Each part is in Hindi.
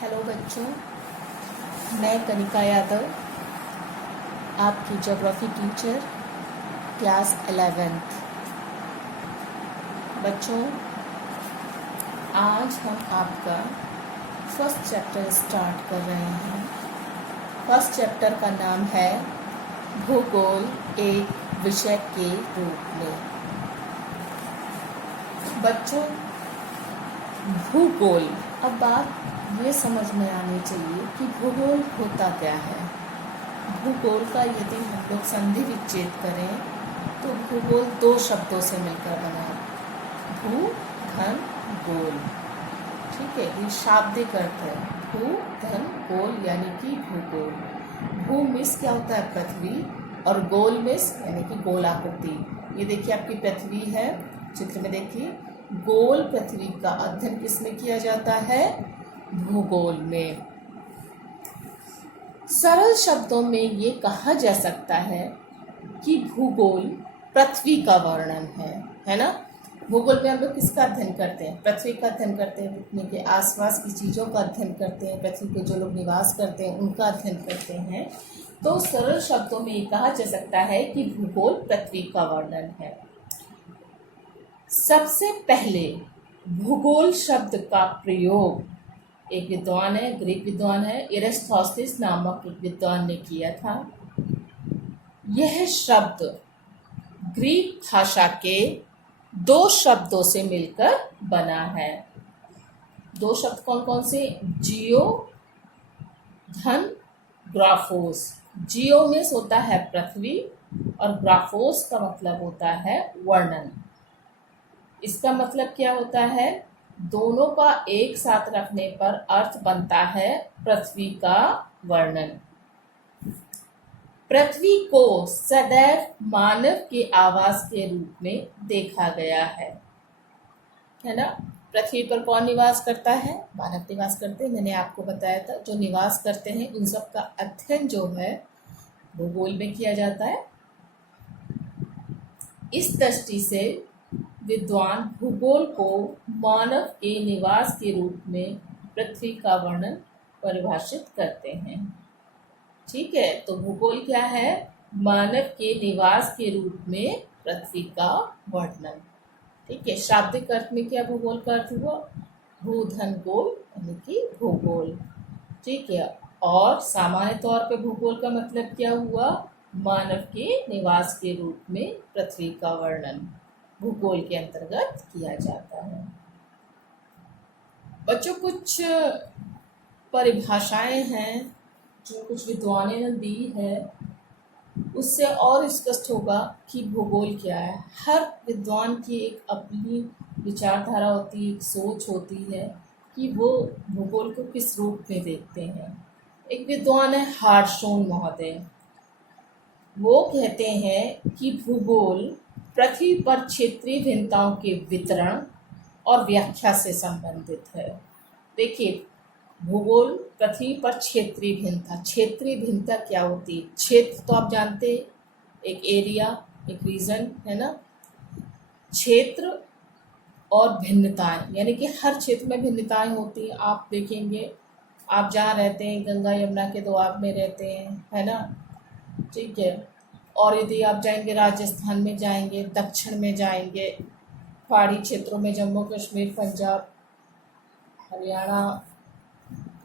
हेलो बच्चों, मैं कनिका यादव, आपकी ज्योग्राफी टीचर, क्लास 11th। बच्चों, आज हम आपका फर्स्ट चैप्टर स्टार्ट कर रहे हैं। फर्स्ट चैप्टर का नाम है भूगोल एक विषय के रूप में। बच्चों, भूगोल, अब बात ये समझ में आनी चाहिए कि भूगोल होता क्या है। भूगोल का यदि हम लोग संधि विच्छेद करें तो भूगोल दो शब्दों से मिलकर बना है, भू धन गोल। ठीक है, ये शाब्दिक अर्थ है, भू धन गोल यानी कि भूगोल। भू मिस क्या होता है? पृथ्वी, और गोल मिस यानी कि गोलाकृति। ये देखिए आपकी पृथ्वी है, चित्र में देखिए, गोल पृथ्वी का अध्ययन किसमें किया जाता है? भूगोल में। सरल शब्दों में ये कहा जा सकता है कि भूगोल पृथ्वी का वर्णन है ना। भूगोल में हम लोग किसका अध्ययन करते हैं? पृथ्वी का अध्ययन करते हैं, पृथ्वी के आसपास की चीज़ों का अध्ययन करते हैं, पृथ्वी पे जो लोग निवास करते हैं उनका अध्ययन करते हैं। तो सरल शब्दों में ये कहा जा सकता है कि भूगोल पृथ्वी का वर्णन है। सबसे पहले भूगोल शब्द का प्रयोग एक विद्वान है, ग्रीक विद्वान है, एरिस्टोथेलेस नामक एक विद्वान ने किया था। यह शब्द ग्रीक भाषा के दो शब्दों से मिलकर बना है। दो शब्द कौन कौन से? जियो धन ग्राफोस। जियो में होता है पृथ्वी और ग्राफोस का मतलब होता है वर्णन। इसका मतलब क्या होता है? दोनों का एक साथ रखने पर अर्थ बनता है पृथ्वी का वर्णन। पृथ्वी को सदैव मानव के आवास के रूप में देखा गया है ना। पृथ्वी पर कौन निवास करता है? मानव निवास करते हैं। मैंने आपको बताया था, जो निवास करते हैं उन सब का अध्ययन जो है भूगोल में किया जाता है। इस दृष्टि से विद्वान भूगोल को मानव के निवास के रूप में पृथ्वी का वर्णन परिभाषित करते हैं। ठीक है, तो भूगोल क्या है? मानव के निवास के रूप में पृथ्वी का वर्णन। ठीक है, शाब्दिक अर्थ में क्या भूगोल का अर्थ हुआ? भू धन गोल यानी कि भूगोल। ठीक है, और सामान्य तौर पे भूगोल का मतलब क्या हुआ? मानव के निवास के रूप में पृथ्वी का वर्णन भूगोल के अंतर्गत किया जाता है। बच्चों, कुछ परिभाषाएं हैं जो कुछ विद्वानों ने दी है, उससे और स्पष्ट होगा कि भूगोल क्या है। हर विद्वान की एक अपनी विचारधारा होती है, एक सोच होती है कि वो भूगोल को किस रूप में देखते हैं। एक विद्वान है हार्शोन महोदय, वो कहते हैं कि भूगोल पृथ्वी पर क्षेत्रीय भिन्नताओं के वितरण और व्याख्या से संबंधित है। देखिए, भूगोल पृथ्वी पर क्षेत्रीय भिन्नता। क्षेत्रीय भिन्नता क्या होती है? क्षेत्र तो आप जानते हैं, एक एरिया, एक रीजन है ना। क्षेत्र और भिन्नताएं यानी कि हर क्षेत्र में भिन्नताएं होती हैं। आप देखेंगे, आप जहाँ रहते हैं गंगा यमुना के दोआब में रहते हैं, है ना। ठीक है, और यदि आप जाएंगे राजस्थान में, जाएंगे दक्षिण में, जाएंगे पहाड़ी क्षेत्रों में, जम्मू कश्मीर, पंजाब, हरियाणा,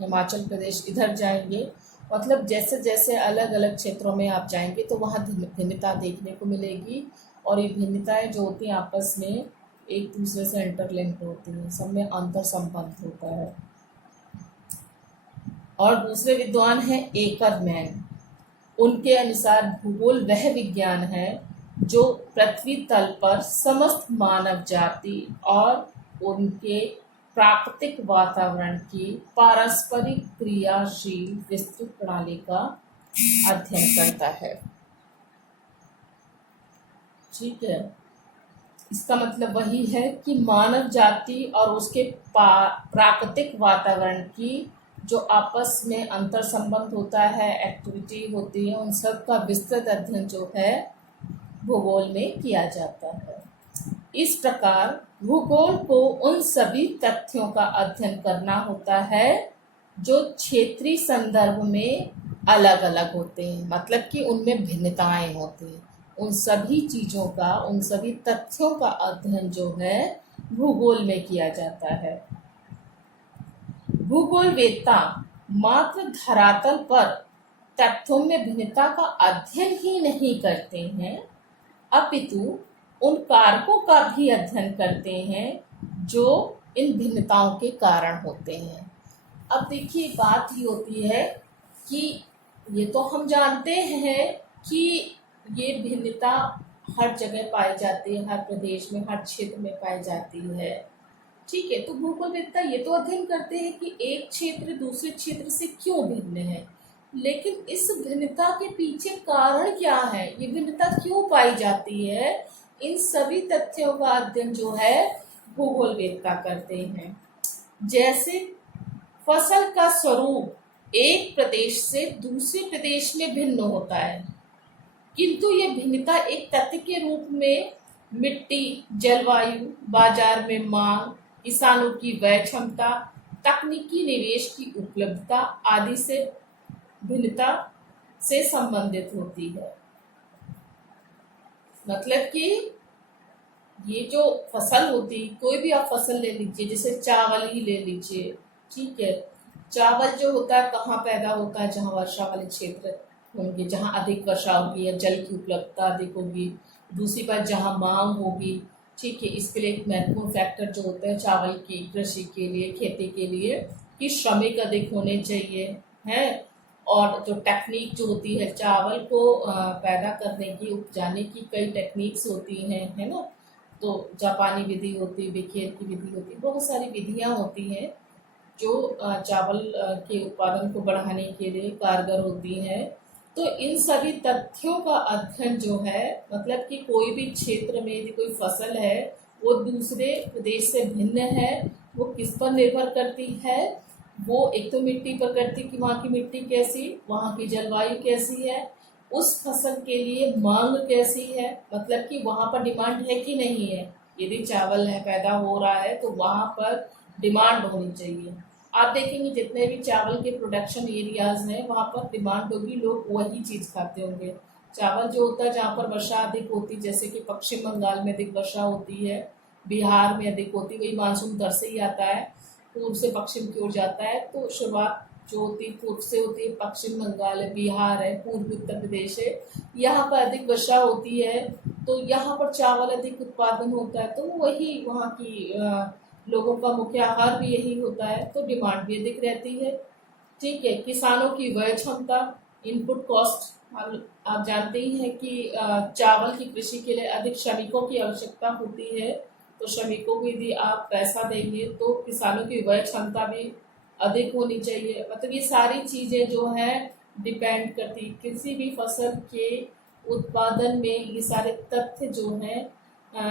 हिमाचल प्रदेश, इधर जाएंगे, मतलब जैसे जैसे अलग अलग क्षेत्रों में आप जाएंगे तो वहाँ भिन्नता देखने को मिलेगी। और ये भिन्नताएं जो होती हैं आपस में एक दूसरे से इंटरलिंक्ड होती हैं, सब में अंतर संबंध होता है। और दूसरे विद्वान हैं एकरमैन। उनके अनुसार भूगोल वह विज्ञान है जो पृथ्वी तल पर समस्त मानव जाति और उनके प्राकृतिक वातावरण की पारस्परिक क्रियाशील विस्तृत प्रणाली का अध्ययन करता है। ठीक है, इसका मतलब वही है कि मानव जाति और उसके प्राकृतिक वातावरण की जो आपस में अंतर संबंध होता है, एक्टिविटी होती है, उन सब का विस्तृत अध्ययन जो है भूगोल में किया जाता है। इस प्रकार भूगोल को उन सभी तथ्यों का अध्ययन करना होता है जो क्षेत्रीय संदर्भ में अलग अलग होते हैं, मतलब कि उनमें भिन्नताएं होती हैं। उन सभी चीज़ों का, उन सभी तथ्यों का अध्ययन जो है भूगोल में किया जाता है। भूगोलवेत्ता मात्र धरातल पर तथ्यों में भिन्नता का अध्ययन ही नहीं करते हैं, अपितु उन कारकों का भी अध्ययन करते हैं जो इन भिन्नताओं के कारण होते हैं। अब देखिए, बात ये होती है कि ये तो हम जानते हैं कि ये भिन्नता हर जगह पाई जाती है, हर प्रदेश में, हर क्षेत्र में पाई जाती है। ठीक है, तो भूगोलवेत्ता ये तो अध्ययन करते हैं कि एक क्षेत्र दूसरे क्षेत्र से क्यों भिन्न है, लेकिन इस भिन्नता के पीछे कारण क्या है, ये भिन्नता क्यों पाई जाती है, इन सभी तथ्यों का अध्ययन जो है भूगोलवेत्ता करते हैं। जैसे फसल का स्वरूप एक प्रदेश से दूसरे प्रदेश में भिन्न होता है, किंतु ये भिन्नता एक तथ्य के रूप में मिट्टी, जलवायु, बाजार में मांग, किसानों की व्यय क्षमता, तकनीकी निवेश की उपलब्धता आदि से भिन्नता से संबंधित होती है। मतलब कि ये जो फसल होती, कोई भी आप फसल ले लीजिए, जैसे चावल ही ले लीजिए। ठीक है, चावल जो होता है कहाँ पैदा होता है, जहाँ वर्षा वाले क्षेत्र होंगे, जहाँ अधिक वर्षा होगी या जल की उपलब्धता अधिक होगी। दूसरी बात, जहाँ मांग होगी। ठीक है, इसके लिए एक महत्वपूर्ण फैक्टर जो होता है चावल की कृषि के लिए, खेती के लिए, कि श्रमिक अधिक होने चाहिए हैं। और जो टेक्निक जो होती है चावल को पैदा करने की, उपजाने की कई टेक्निक्स होती हैं, है ना। तो जापानी विधि होती है, बिखेर की विधि होती है, बहुत सारी विधियां होती हैं जो चावल के उत्पादन को बढ़ाने के लिए कारगर होती हैं। तो इन सभी तथ्यों का अध्ययन जो है, मतलब कि कोई भी क्षेत्र में यदि कोई फसल है वो दूसरे प्रदेश से भिन्न है, वो किस पर निर्भर करती है, वो एक तो मिट्टी पर करती कि वहाँ की मिट्टी कैसी, वहाँ की जलवायु कैसी है, उस फसल के लिए मांग कैसी है, मतलब कि वहाँ पर डिमांड है कि नहीं है। यदि चावल है पैदा हो रहा है तो वहाँ पर डिमांड होनी चाहिए। आप देखेंगे जितने भी चावल के प्रोडक्शन एरियाज हैं वहाँ पर डिमांड होगी, लोग वही चीज़ खाते होंगे। चावल जो होता है जहाँ पर वर्षा अधिक होती, जैसे कि पश्चिम बंगाल में अधिक वर्षा होती है, बिहार में अधिक होती, वही मानसून उधर से ही आता है, पूर्व से पश्चिम की ओर जाता है। तो शुरुआत जो होती पूर्व से होती है, पश्चिम बंगाल है, बिहार है, पूर्वी उत्तर प्रदेश है, यहाँ पर अधिक वर्षा होती है, तो यहाँ पर चावल अधिक उत्पादन होता है, तो वही वहाँ की लोगों का मुख्य आहार भी यही होता है, तो डिमांड भी अधिक रहती है। ठीक है, किसानों की व्यय क्षमता, इनपुट कॉस्ट, आप जानते ही हैं कि चावल की कृषि के लिए अधिक श्रमिकों की आवश्यकता होती है, तो श्रमिकों को यदि आप पैसा देंगे तो किसानों की व्यय क्षमता भी अधिक होनी चाहिए। मतलब ये सारी चीज़ें जो है डिपेंड करती, किसी भी फसल के उत्पादन में ये सारे तथ्य जो हैं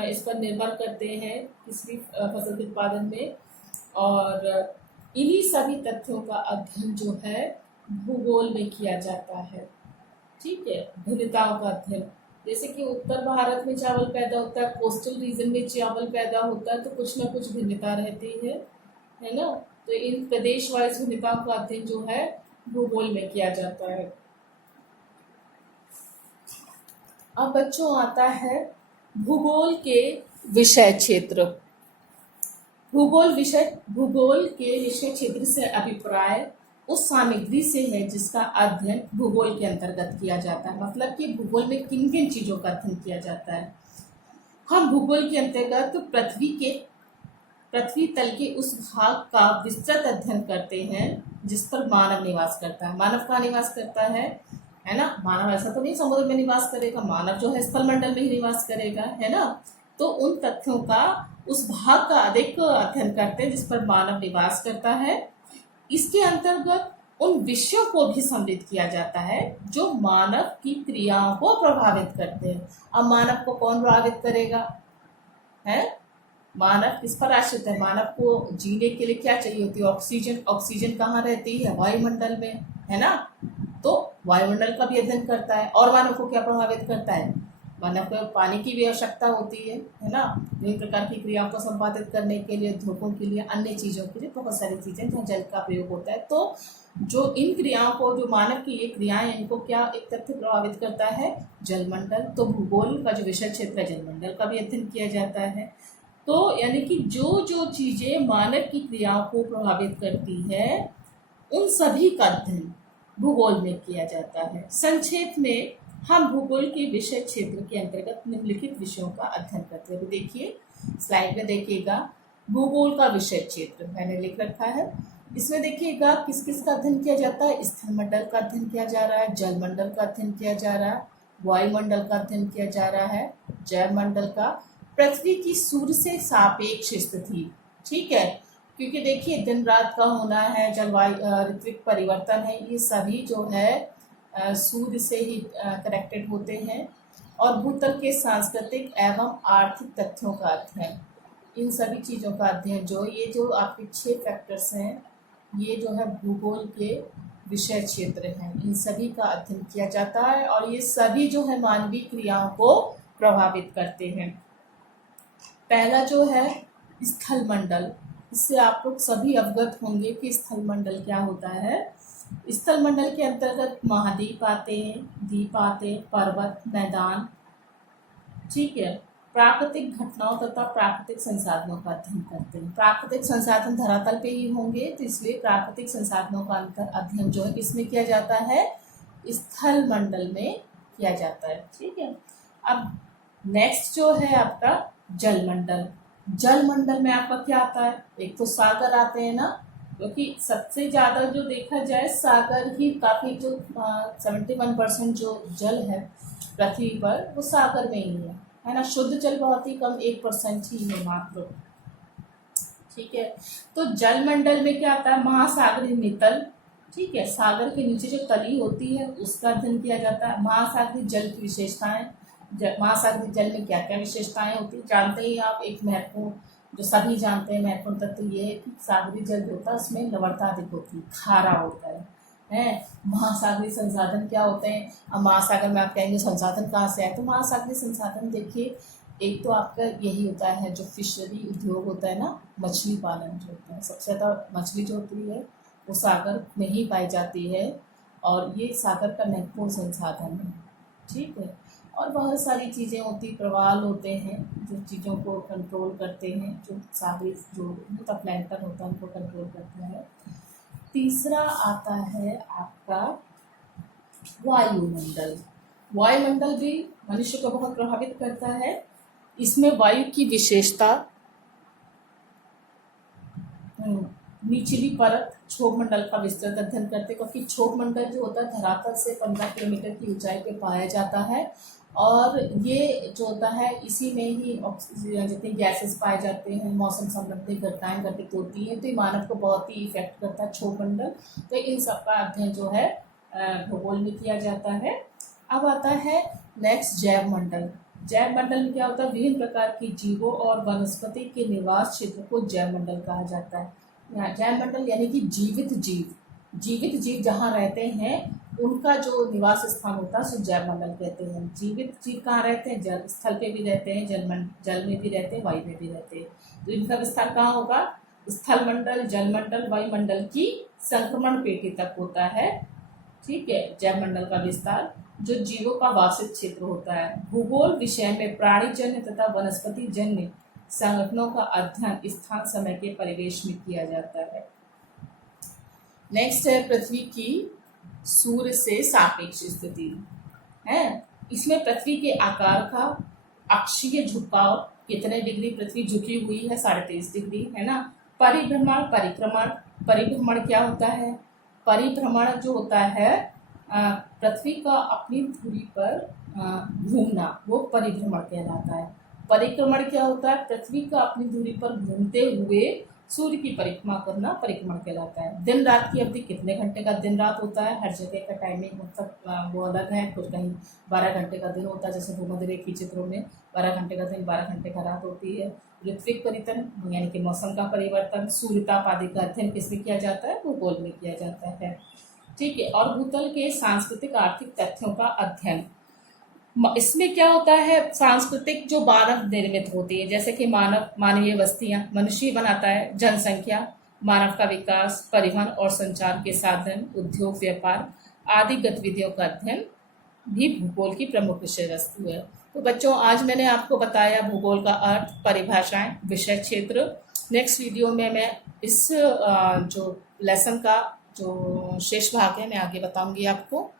इस पर निर्भर करते हैं, किसी भी फसल के उत्पादन में। और इन्हीं सभी तथ्यों का अध्ययन जो है भूगोल में किया जाता है। ठीक है, भिन्नताओं का अध्ययन, जैसे कि उत्तर भारत में चावल पैदा होता है, कोस्टल रीजन में चावल पैदा होता है, तो कुछ ना कुछ भिन्नता रहती है ना। तो इन प्रदेश वाइज भिन्नताओं का अध्ययन जो है भूगोल में किया जाता है। अब बच्चों आता है भूगोल के विषय क्षेत्र। भूगोल के विषय क्षेत्र से अभिप्राय उस सामग्री से है जिसका अध्ययन भूगोल के अंतर्गत किया जाता है। मतलब कि भूगोल में किन किन चीजों का अध्ययन किया जाता है। हम भूगोल के अंतर्गत पृथ्वी तल के उस भाग का विस्तृत अध्ययन करते हैं जिस पर मानव निवास करता है। मानव कहाँ निवास करता है ना। मानव ऐसा तो नहीं समुद्र में निवास करेगा, मानव जो है स्थल मंडल में ही निवास करेगा, है ना। तो उन तथ्यों का, उस भाग का अधिक अध्ययन करते हैं जिस पर मानव निवास करता है। इसके अंतर्गत उन विषयों को भी सम्मिलित किया जाता है जो मानव की क्रियाओं को प्रभावित करते हैं। अब मानव को कौन प्रभावित करेगा, है मानव किस पर आश्रित है। मानव को जीने के लिए क्या चाहिए होती है, ऑक्सीजन। ऑक्सीजन कहाँ रहती है, वायुमंडल में, है ना। तो वायुमंडल का भी अध्ययन करता है। और मानव को क्या प्रभावित करता है, मानव को पानी की भी आवश्यकता होती है ना, विभिन्न प्रकार की क्रियाओं को संपादित करने के लिए, उद्योगों के लिए, अन्य चीज़ों के लिए, बहुत सारी चीज़ें जहाँ जल का प्रयोग होता है। तो जो इन क्रियाओं को, जो मानव की ये क्रियाएं हैं, इनको क्या एक तथ्य प्रभावित करता है? जलमंडल। तो भूगोल का जो विषय क्षेत्र है, जलमंडल का भी अध्ययन किया जाता है। तो यानी कि जो जो चीज़ें मानव की क्रियाओं को प्रभावित करती है, उन सभी का अध्ययन भूगोल में किया जाता है। संक्षेप में हम भूगोल के विषय क्षेत्र के अंतर्गत निम्नलिखित विषयों का अध्ययन करते हैं। देखिए स्लाइड में देखिएगा, भूगोल का विषय क्षेत्र मैंने लिख रखा है। इसमें देखिएगा किस किस का अध्ययन किया जाता है। स्थलमंडल का अध्ययन किया जा रहा है, जलमंडल का अध्ययन किया जा रहा है, वायुमंडल का अध्ययन किया जा रहा है, जैवमंडल का, पृथ्वी की सूर्य से सापेक्ष स्थिति। ठीक है, क्योंकि देखिए दिन रात का होना है, जलवायु ऋतुविक परिवर्तन है, ये सभी जो है सूर्य से ही कनेक्टेड होते हैं। और भूतल के सांस्कृतिक एवं आर्थिक तथ्यों का अध्ययन, इन सभी चीज़ों का अध्ययन, जो ये जो आपके 6 फैक्टर्स हैं, ये जो है भूगोल के विषय क्षेत्र हैं, इन सभी का अध्ययन किया जाता है। और ये सभी जो है मानवीय क्रियाओं को प्रभावित करते हैं। पहला जो है स्थलमंडल, इससे आप लोग सभी अवगत होंगे कि स्थलमंडल क्या होता है। स्थलमंडल के अंतर्गत महाद्वीप आते हैं, द्वीप आते हैं, पर्वत, मैदान। ठीक है, प्राकृतिक घटनाओं तथा प्राकृतिक संसाधनों का अध्ययन करते हैं। प्राकृतिक संसाधन धरातल पे ही होंगे, तो इसलिए प्राकृतिक संसाधनों का अध्ययन जो है किसमें किया जाता है? स्थलमंडल में किया जाता है। ठीक है, अब नेक्स्ट जो है आपका जलमंडल। जलमंडल में आपका क्या आता है? एक तो सागर आते हैं ना, क्योंकि सबसे ज़्यादा जो देखा जाए सागर ही, काफ़ी जो 71% जो जल है पृथ्वी पर वो सागर में ही है ना। शुद्ध जल बहुत ही कम, 1% ही है मात्र। ठीक है, तो जलमंडल में क्या आता है? महासागरीय नितल। ठीक है, सागर के नीचे जो तली होती है उसका अध्ययन किया जाता है। महासागरीय जल की विशेषताएं, महासागरीय जल में क्या क्या विशेषताएं होती है जानते ही आप। एक महत्वपूर्ण, जो सभी जानते हैं महत्वपूर्ण तथ्य ये है कि सागरीय जल जो होता है उसमें लवणता अधिक होती है, खारा होता है। महासागरीय संसाधन क्या होते हैं? अब महासागर में आप कहेंगे संसाधन कहाँ से आए, तो महासागरीय संसाधन देखिए, एक तो आपका यही होता है जो फिशरी उद्योग होता है ना, मछली पालन जो होता है, सबसे ज़्यादा मछली जो होती है वो सागर में ही पाई जाती है, और ये सागर का महत्वपूर्ण संसाधन है। ठीक है, और बहुत सारी चीज़ें होती, प्रवाल होते हैं जो चीज़ों को कंट्रोल करते हैं, जो सागरी जो प्लैंटन होता है उनको कंट्रोल करता है। तीसरा आता है आपका वायुमंडल। वायुमंडल भी मनुष्य को बहुत प्रभावित करता है। इसमें वायु की विशेषता, निचली परत क्षोभ मंडल का विस्तृत अध्ययन करते, क्योंकि क्षोभ मंडल जो होता है धरातल से 15 किलोमीटर की ऊंचाई पे पाया जाता है, और ये जो होता है इसी में ही ऑक्सीजन जितनी गैसेस पाए जाते हैं, मौसम संबंधी घटनाएं घटित होती हैं, तो ये मानव को बहुत ही इफेक्ट करता है क्षोभ मंडल। तो इन सब का अध्ययन जो है भूगोल में किया जाता है। अब आता है नेक्स्ट जैव मंडल। जैव मंडल में क्या होता है? विभिन्न प्रकार की जीवों और वनस्पति के निवास क्षेत्र को जैव मंडल कहा जाता है। जैव मंडल यानी कि जीवित जीव जहाँ रहते हैं उनका जो निवास स्थान होता है उसे जैव मंडल कहते हैं। जीवित जीव कहाँ रहते हैं? जल स्थल पे भी रहते हैं, जल में भी रहते हैं, वायु में भी रहते हैं। तो इनका विस्तार कहाँ होगा? स्थल मंडल, जलमंडल, वायुमंडल की संक्रमण पेटी तक होता है। ठीक है, जैव मंडल का विस्तार जो जीवों का वासित क्षेत्र होता है। भूगोल विषय में प्राणीजन्य तथा वनस्पति जन्य संगठनों का अध्ययन स्थान समय के परिवेश में किया जाता है। नेक्स्ट है पृथ्वी की सूर्य से सापेक्ष स्थिति है। इसमें पृथ्वी के आकार का अक्षीय झुकाव, कितने डिग्री पृथ्वी झुकी हुई है? 23.5 डिग्री है ना। परिभ्रमण क्या होता है? परिभ्रमण जो होता है पृथ्वी का अपनी धुरी पर घूमना, वो परिभ्रमण कहलाता है। परिक्रमण क्या होता है? पृथ्वी का अपनी धुरी पर घूमते हुए सूर्य की परिक्रमा करना परिक्रमण कहलाता है। दिन रात की अवधि कितने घंटे का दिन रात होता है? हर जगह का टाइमिंग मतलब वो अलग है। कुछ कहीं 12 घंटे का दिन होता है, जैसे भूमध्य रेखीय चित्रों में 12 घंटे का दिन, 12 घंटे का रात होती है। ऋत्विक परिवर्तन यानी कि मौसम का परिवर्तन, सूर्यताप आदि का अध्ययन किसमें किया जाता है? भूगोल में किया जाता है। ठीक है, और भूतल के सांस्कृतिक आर्थिक तथ्यों का अध्ययन, इसमें क्या होता है, सांस्कृतिक जो मानव निर्मित होती है, जैसे कि मानवीय बस्तियां मनुष्य बनाता है, जनसंख्या, मानव का विकास, परिवहन और संचार के साधन, उद्योग, व्यापार आदि गतिविधियों का अध्ययन भी भूगोल की प्रमुख विषय वस्तु है। तो बच्चों, आज मैंने आपको बताया भूगोल का अर्थ, परिभाषाएं, विषय क्षेत्र। नेक्स्ट वीडियो में मैं इस जो लेसन का जो शेष भाग है मैं आगे बताऊंगी आपको।